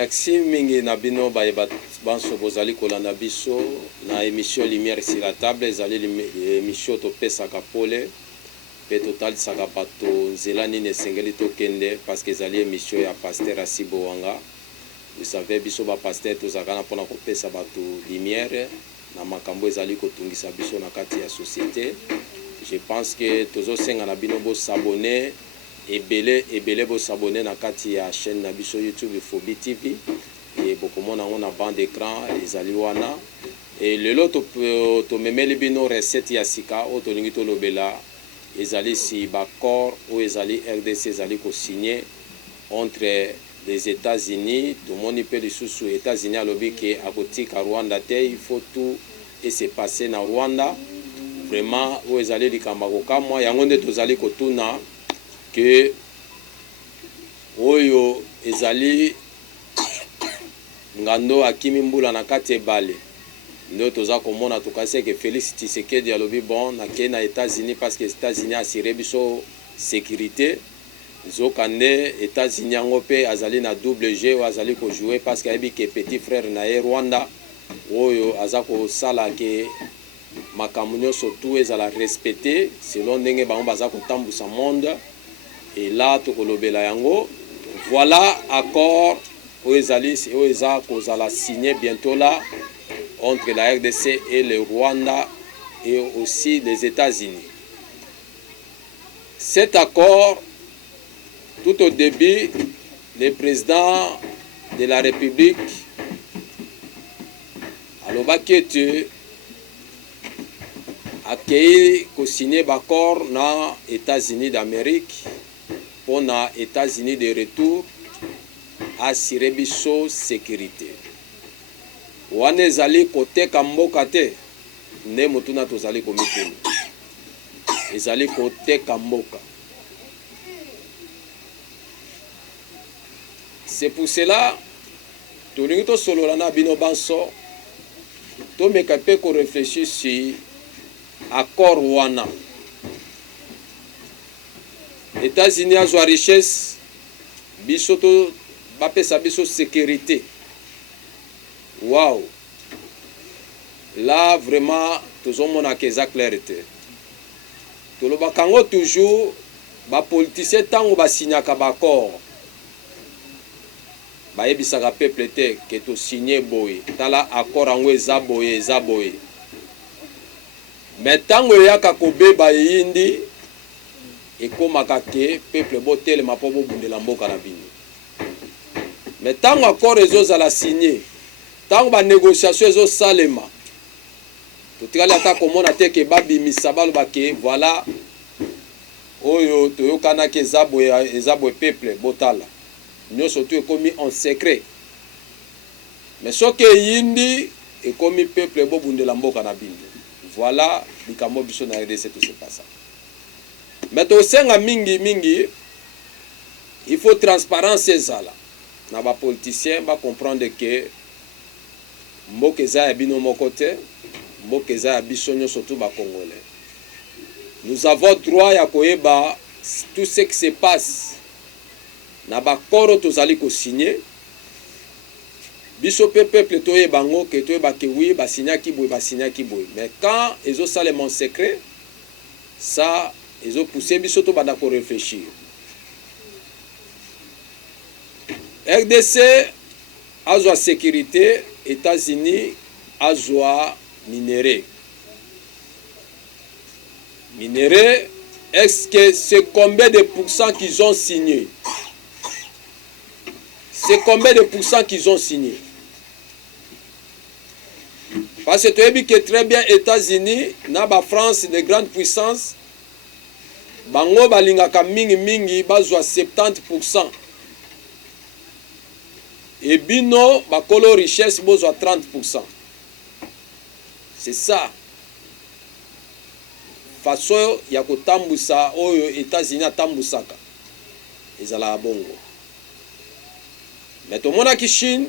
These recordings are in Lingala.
Merci mingi na bino bayeba banso bozali kolanda biso na émission Lumière sur la table ezali émission topesaka pole pe totalisaka bato nzela nini esengeli tokende parce que ezali émission ya pasteur Asibo Wanga. Vous savez biso ba pasteur tozalaka na mpona kopesa bato lumière na makambo ezali kotungisa biso na kati ya société. Je pense que tozosenga na bino bo s'abonner ebele bo s'abonner na kati ya chaîne na biso YouTube Fobi TV et bokomona on a bande d'écran ezali wana et lelo to memeli bino recette ya sika o to lingi to lobela ezali si bakor ou ezali RDC ezali ko signer entre les États-Unis to moni pe lisusu États-Unis alobi ke akotika Rwanda te il faut tout et se passer na Rwanda vraiment ou ezali likamba kokamwa yango nde tozali kotuna que oyo ezali ngando akimi mbula na kati ebale ndo toza komona tukase ke Félix Tshisekedi alobi bon na ke na États-Unis parce que États-Unis assuré biso sécurité zokande États-Unis yango pe azali na double jeu ou azali ko jouer parce que ayebi ke petit frère na ye Rwanda oyo azako sala ke makambo nyonso tout ezala respecté selon ndenge bango baza kotambusa monde. Et là, tokolobela yango, voilà accord Oeza kozala signé bientôt là entre la RDC et le Rwanda et aussi les États-Unis. Cet accord, tout au début, le président de la République alobaki que accueilli ko signé l'accord na États-Unis d'Amérique. On a États-Unis de retour assurer biso sécurité. Wane zali kote kamboka te ne mutuna tozali komituni. Ezali kote kamboka. C'est pour cela tolingi to sololana bino banso to mekape ko réfléchir sur accord wana. États-Unis a joué richesse, bisoto bapesa biso sécurité. Waouh! Là vraiment, tous on a qu'eza clarté. Tout le bakango toujours, ba politicien tango ba signaka ba accord. Ba yebisaka peuple te que to signer boy. Tala accord ango eza boye. Mais tango yaka kobeba yindi et comme ke peuple botel ma pobo bundela mboka na bino. Mais tant accord ezo la signer, tant ba négociation ezo salema. To tikali ata komona te ke babi misabalo ba ke voilà oyo to yokana ke ezabo peuple botala. Nyoso tu ekomi en secret. Mais soke yindi ekomi peuple bo bundela mboka na bino. Voilà likambo biso na RDC tout se passe. Mais au sein mingi, il faut transparence ezala. Na ba politicien ba comprendre que mbokeza ya bino mokote, mbokeza ya bisonyo surtout ba congolais. Nous avons droit ya koyeba tout ce qui se passe. Na ba koro tozali ko signer. Biso peuple toye bango ke toye ba ke oui ba signa ki boy. Mais quand ezo sale mon secret, ça ils ont poussé bisoto banda pour réfléchir. RDC a la sécurité, États-Unis a la minerai. Minerai, est-ce que c'est combien de pourcents qu'ils ont signé? C'est combien de pourcents qu'ils ont signé? Parce que tu as vu que très bien États-Unis, na ba France, de grandes puissances, bango balingaka mingi bazwa 70%. Et bino bakolo richesse bozwa 30%. C'est ça. Façon ya kotambusa oyo États-Unis atambusaka. Ezala bongo. Mais to mona ki Chine,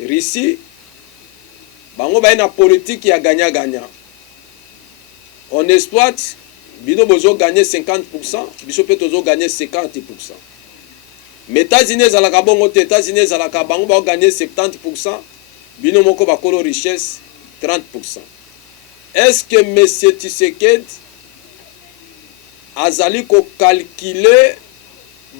Russie, bango ba na politique ya gagnant. On exploite. Bino bozo gagner 50%, biso pe tozo gagner 50%. Mais États-Unis ezalaka bongo te, États-Unis ezalaka bango ba gagner 70%, bino moko ba kolo richesse 30%. Est-ce que M. Tshisekedi azali ko calculer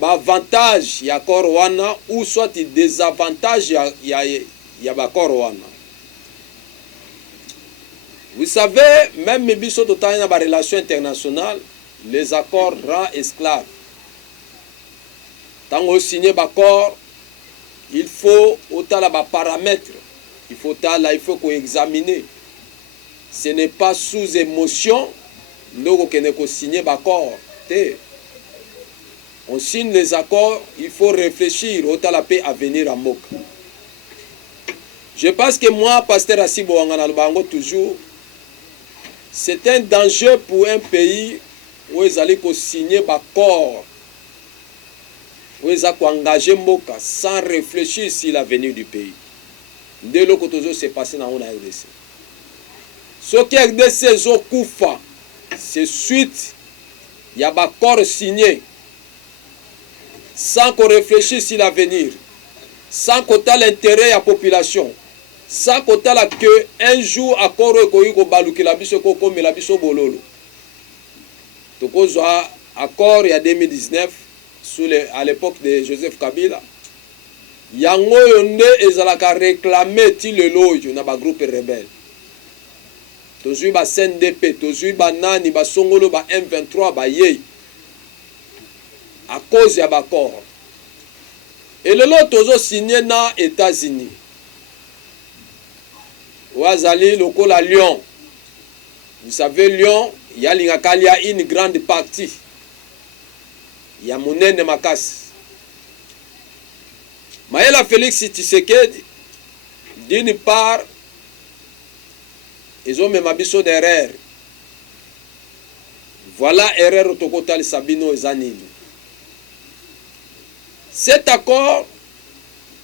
l'avantage ya Korwana ou soit le désavantage ya bakor wana? Vous savez, même biso totali na ba relation internationale, les accords rendent esclaves. Tant qu'on signe l'accord, il faut autant la paramètres, il faut qu'on examiner. Ce n'est pas sous émotion qu'on signe l'accord. On signe les accords, il faut réfléchir autant la paix à venir à Mok. Je pense que moi, pasteur Asibo Wanganalbango, toujours, c'est un danger pour un pays où ils allaient signer l'accord, où ils allaient engager Moka sans réfléchir sur l'avenir du pays. Dès lors que c'est passé dans la RDC. Ce qui est RDC, c'est suite, il y a un accord signé, sans qu'on réfléchisse sur l'avenir, sans qu'on ait l'intérêt de la population, sans qu'on ait que un jour, accord il y a 2019, à l'époque de Joseph Kabila, yango yonde ezalaka réclamer ti lelo yo na ba groupe rebelle. Tozui ba CNDP, tozui ba nani ba songolo ba M23 ba yei. À cause ya ba corps. Et lelo tozo signé na États-Unis. Ouazali lokola Lyon. Vous savez Lyon, il y a une grande partie. Il y a monene makasi. Maëla Félix Tshisekedi, d'une part, ils ont même abisso d'erreur. Voilà erreur autocotal Sabino et Zanini. Cet accord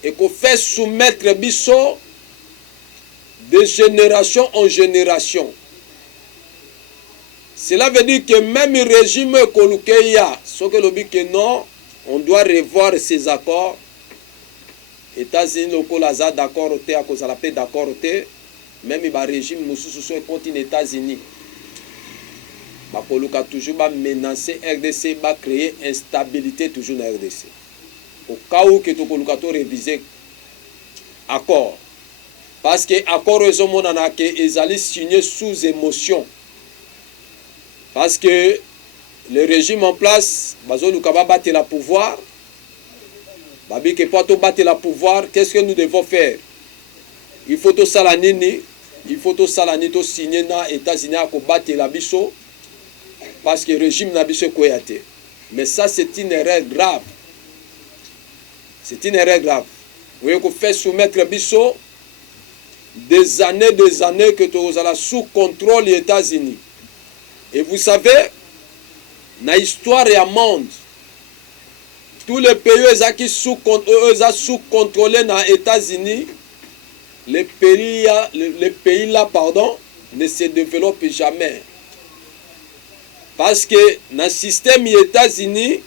est qu'on fait soumettre bisso de génération en génération. Cela veut dire que même le régime Kolukeya, ce que l'on dit que non, on doit revoir ces accords. États-Unis lokolaza d'accord à cause de la paix d'accord même le régime mususu sur continent États-Unis bakoluka toujours ba menacer RDC, ba créer instabilité toujours dans RDC au cas où que tokoluka to réviser accord parce que accord ezomona na que ezali signé sous émotion parce que le régime en place bazoluka ba battre la pouvoir. Babi que pour battre le pouvoir, qu'est-ce que nous devons faire? Il faut tout salanini, il faut tout salanini, tout signer dans les États-Unis pour battre la biso, parce que le régime n'a biso koyate. Mais ça, c'est une erreur grave. C'est une erreur grave. Vous voyez qu'on fait soumettre biso des années que tu as sous contrôle des États-Unis. Et vous savez, dans l'histoire et le monde, tous les pays sous contrôlé dans les États-Unis, les pays là, ne se développent jamais. Parce que dans le système des États-Unis,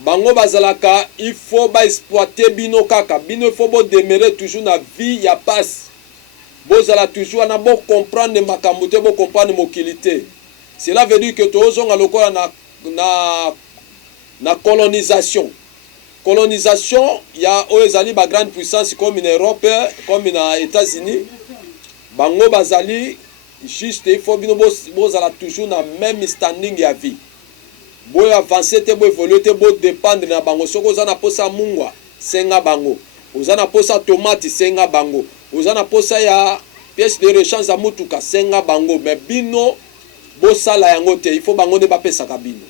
bango bazalaka, il faut exploiter bino kaka. Bino il faut demeurer toujours dans la vie, ya passe. Bozala toujours na bo comprendre makambote, bo comprendre mokilité. Cela veut dire que tozonga lokola na colonisation. Colonisation, il y a aux grande puissance comme en Europe, comme en États-Unis. Bango bazali, juste il faut bien toujours dans même standing à vie. Boy avancer te boy évoluer te boy dépendre na bango. Soko zana posa mungwa, senga bango. Uzana posa tomate senga bango. Uzana posa ya pièce de rechange za mutuka senga bango. Mais bino bosala yango te, il faut bango ne pas pesa kabino.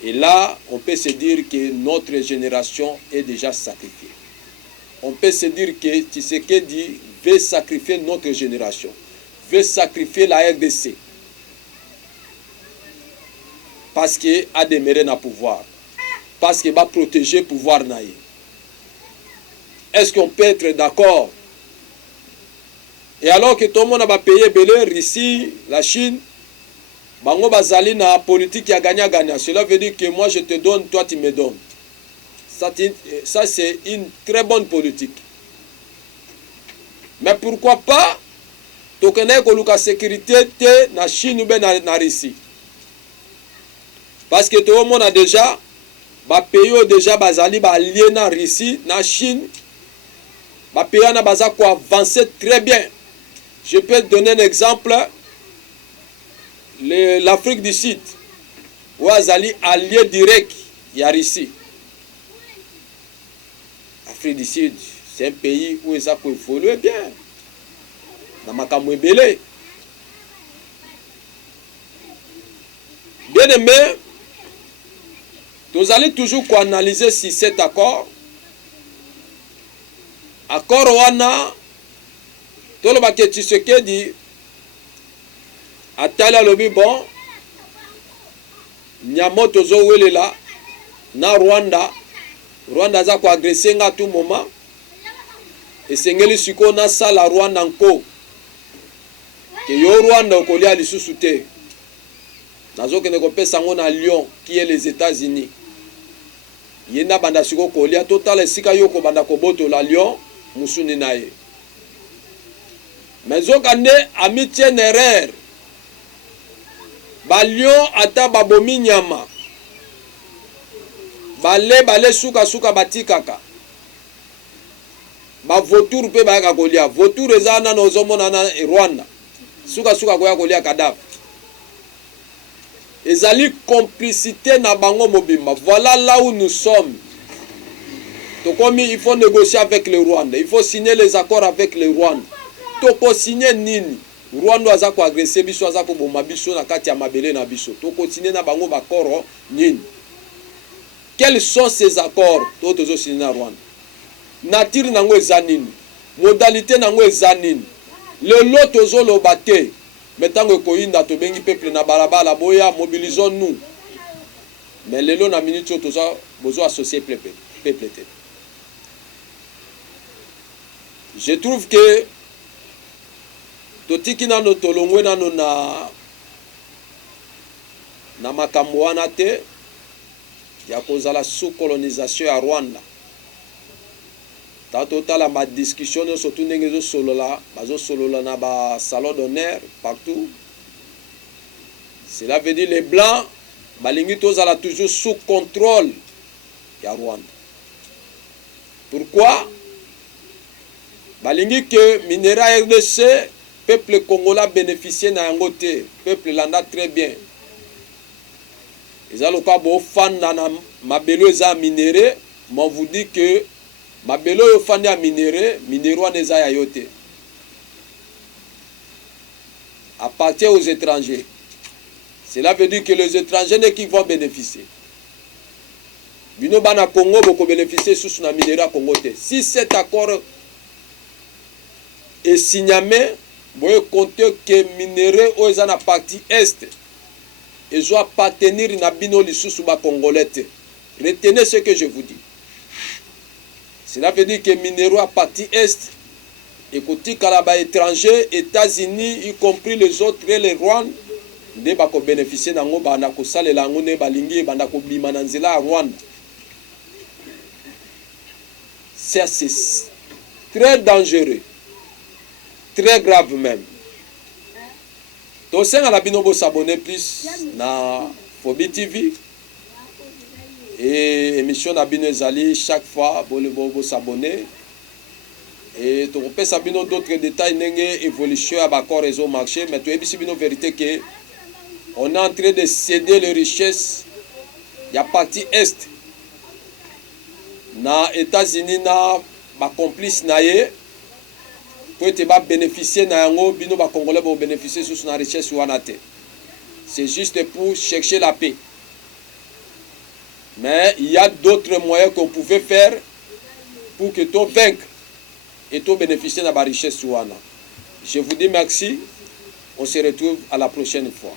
Et là, on peut se dire que notre génération est déjà sacrifiée. On peut se dire que Tshisekedi veut sacrifier notre génération, veut sacrifier la RDC. Parce qu'il a demeuré dans le pouvoir. Parce qu'il va protéger le pouvoir. Est-ce qu'on peut être d'accord? Et alors que tout le monde va payer Belé, Russie, la Chine, Bango bazali na politique ya gagnant-gagnant. Cela veut dire que moi je te donne, toi tu me donnes. Ça c'est une très bonne politique. Mais pourquoi pas tokene koluka sécurité te na Chine ou bien na Russie? Parce que tout le monde a déjà ba pays déjà bazali ba allié na Russie, na Chine. Ba pays na baza ko avancer très bien. Je peux te donner un exemple. L'Afrique du Sud, où azali allié direct ya Russie. L'Afrique du Sud, c'est un pays où ça peut évoluer bien. Na makambo ebele. Bien aimé, nous allons toujours analyser si cet accord wana toloba ke Tshisekedi atala lobi bon nyamo tozo welela na Rwanda za ko agresser nga tout moment esengeli siko na sala Rwanda nko ke yo Rwanda okolia lisusu te nazo kene ko pesa ngo na Lyon qui est les États-Unis yenda banda siko kolia total esika yo ko banda ko boto la Lyon musuni naye mais okande amitié nerere ba Lyon ata babomi nyama bale suka batikaka ba vautour pe ba ka kolia vautour ezana na ozomona na Rwanda suka koya kolia kadavre ezali complicité na bango mobimba. Voilà là où nous sommes. Il faut négocier avec le Rwanda, il faut signer les accords avec le Rwanda. Toko signer nini Rwanda aza ko agresser biso aza ko boma biso na kati ya mabele na biso. Toko signer na bango bakoro nini? Quels sont ces accords tozo signer na Rwanda? Nature nango eza nini? Modalité nango eza nini? Le lot tozo lobate. Metango koinda to bengi peuple na balabala boya mobilisons-nous. Mais le lot na minute tozo bozo associer peuple. Je trouve que totiki nano tolongwe nano na makambo wana te ya kozala sous colonisation ya Rwanda. Tanto tala ma discussion surtout ndenge zo solola na ba salon d'honneur partout. Cela veut dire les blancs balingi tozala toujours sous contrôle ya Rwanda. Pourquoi? Balingi que minéral RDC, peuple congolais bénéficier na yango te, peuple landa très bien. Ils ont ka bo fanda na mabelo eza minéré, mais on vous dit que mabelo yo fanda minéré, minéraux neza ya yote. Appartient aux étrangers. Cela veut dire que les étrangers ne qui vont bénéficier. Bino bana Congo boko bénéficier sous na minéraux Congo te. Si cet accord et signamé, vous comptez que minéraux aux na partie est et doit appartenir na bino lisusu ba congolais. Retenez ce que je vous dis. Cela veut dire que minéraux à partie est et côté kalaba étranger, États-Unis y compris les autres et les Rwanda ne ba ko bénéficier nango ba na ko salela ngo ne balingi ba na ko blima na nzela Rwanda. C'est très dangereux. Très grave même. Donc, si on a bien s'abonner plus na Phobie TV et émission na bien zali chaque fois vous s'abonner et tu peux savoir d'autres détails n'engé évolution à bakor réseau marché mais tu es bien vérité que on est en train de céder les richesses. Il y a partie est na États-Unis na ba complice naie pour te bénéficier na yango bino ba congolais ba bénéficier sur na richesse wana te. C'est juste pour chercher la paix. Mais il y a d'autres moyens qu'on pouvait faire pour que tu vaincre et tu bénéficier de la richesse wana. Je vous dis merci. On se retrouve à la prochaine fois.